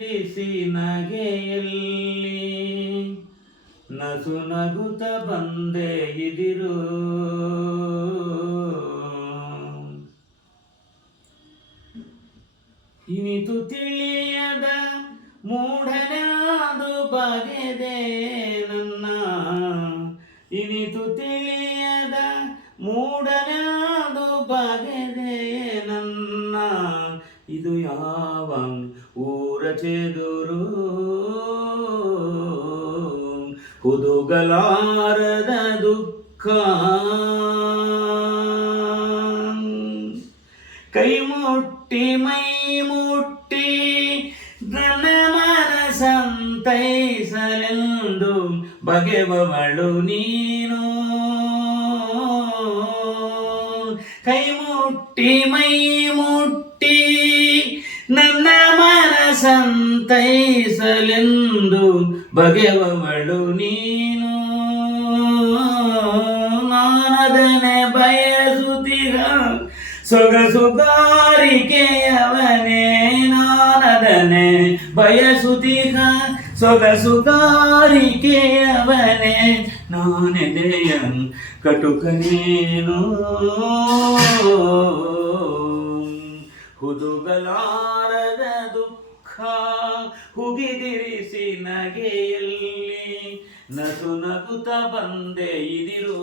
ನಗೆಯಲ್ಲಿ ನಸು ನಗುತ್ತ ಬಂದೆ ಇದಿರು ಇನಿತು ತಿಳಿಯದ ಮೂಢನಾದು ಬಗೆದೆ ನನ್ನ ಇನಿತು ತಿಳಿಯದ ಮೂಢನಾದು ಬಗೆದೆ ನನ್ನ ಇದು ಯಾವ ಊರ ಚೆದುರು ಹುದುಗಲಾರದ ದುಃಖ ಕೈ ಮುಟ್ಟಿ ಮೈ ಮುಟ್ಟಿ ನನ್ನ ಮನಸಂತೈಸಲೆಂದು ಬಗೆಬವಳು ನೀನು ಕೈ ಮುಟ್ಟಿ ಮೈ ಮುಟ್ಟಿ ನನ್ನ ಮನಸಂತೈಸಲೆಂದು ಬಗೆಬವಳು ನೀನು ನಾನದನೆ ಬಯಸುತ್ತೀಗ ಸೊಗಸುಗಾರಿಕೆಯವನೇ ನಾನದನೆ ಬಯಸುತ್ತೀಗ ಸೊಗಸುಗಾರಿಕೆಯವನೇ ನಾನೆದೆಯ ಕಟುಕನೇನು ಹುದುಗಲಾರದ ದುಃಖ ಹುಗಿದಿರಿಸಿ ನಗೆಯಲ್ಲಿ ನಸು ನಗುತ್ತ ಬಂದೆ ಇದಿರೋ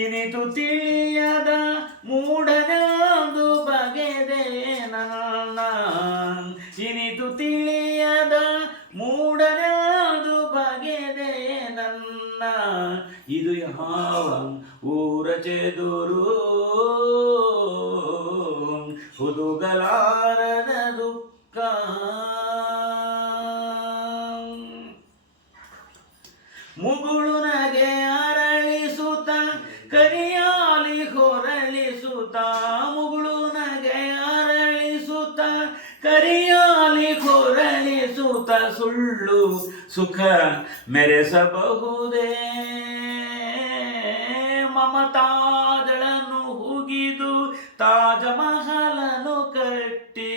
ಇನಿತು ತಿಳಿಯದ ಮೂಢನಾದು ಬಗೆದೆ ನನ್ನ ಇನಿತು ತಿಳಿಯದ ಮೂಢನಾದು ಬಗೆದೆ ನನ್ನ ಇದು ಯಾವ ಊರ ಚೆದುರು ಹುದುಗಲಾರದ ದುಃಖ ಮುಗುಳು ನಗೆ ಅರಳಿಸುತ್ತ ಕರಿಯಾಲಿ ಹೊರಳಿಸುತ್ತ ಮುಗುಳು ನಗೆ ಅರಳಿಸುತ್ತ ಕರಿಯಾಲಿ ಹೊರಳಿಸುತ್ತ ಸುಳ್ಳು ಸುಖ ಮೆರೆಸಬಹುದೇ ಮಮತಾಗಳನ್ನು ಹುಗಿದು ತಾಜ ಮಹಲನು ಕಟ್ಟಿ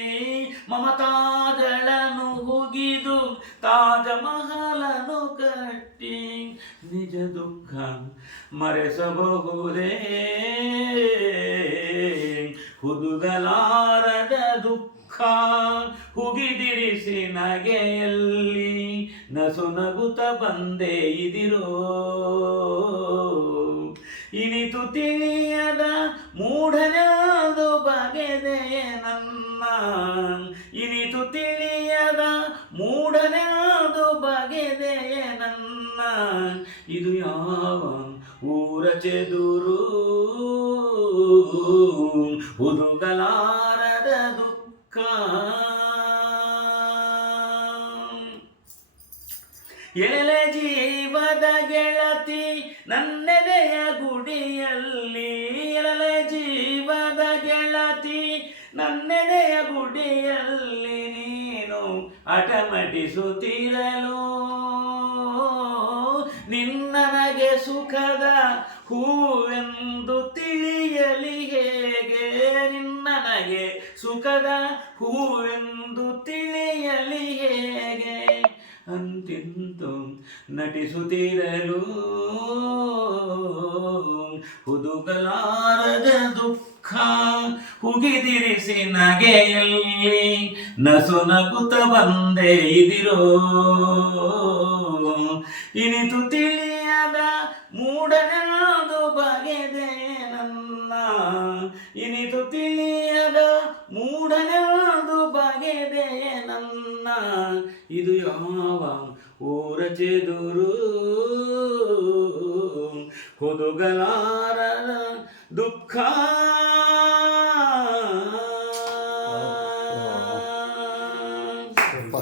ಮಮತಾಗಳನ್ನು ಹುಗಿದು ತಾಜ ಮಹಲನು ಕಟ್ಟಿ ನಿಜ ದುಃಖ ಮರೆಸಬಹುದೇ ಹುದುಗಲಾರದ ದುಃಖ ಹುಗಿದಿರಿಸಿ ನಗೆಯಲ್ಲಿ ನಸು ನಗುತ್ತ ಬಂದೆ ಇದಿರೋ ಇನಿತು ತಿಳಿಯದ ಮೂಢನಾದು ಬಗೆದೆ ನನ್ನ ಇನಿತು ತಿಳಿಯದ ಮೂಢನಾದು ಬಗೆದೆ ನನ್ನ ಇದು ಯಾವ ಊರ ಚೆದುರು ಹುದುಗಲಾರದ ದುಃಖ ಎಲೆ ಜೀವದ ಗೆಳತಿ ನನ್ನೆದೆಯ ಗುಡಿಯಲ್ಲಿ ಎಲೆ ಜೀವದ ಗೆಳತಿ ನನ್ನೆದೆಯ ಗುಡಿಯಲ್ಲಿ ನೀನು ಅಟಮಟಿಸುತ್ತಿರಲು ನಿನ್ನನಗೆ ಸುಖದ ಹೂವೆಂದು ತಿಳಿಯಲಿ ಹೇಗೆ ನಿನ್ನನಗೆ ಸುಖದ ಹೂವೆಂದು ತಿಳಿಯಲಿ ಹೇಗೆ ಅಂತಿಂತು ನಟಿಸುತ್ತಿರಲು ಹುದುಗಲಾರದ ದುಃಖ ಹುಗಿದಿರಿಸಿ ನಗೆಯಲ್ಲಿ ನಸು ನಗುತ್ತ ಬಂದೆ ಇದಿರೋ ಇನಿತು ತಿಳಿಯದ ಮೂಢನಾದು ಬಗೆದೆ ನನ್ನ ಇನಿತು ತಿಳಿಯದ ಮೂಢನಾದು ಬಗೆದೆ ನನ್ನ ಇದು ಯಾವ ಊರ ಚೆದುರು ಹುದುಗಲಾರದ ದುಃಖ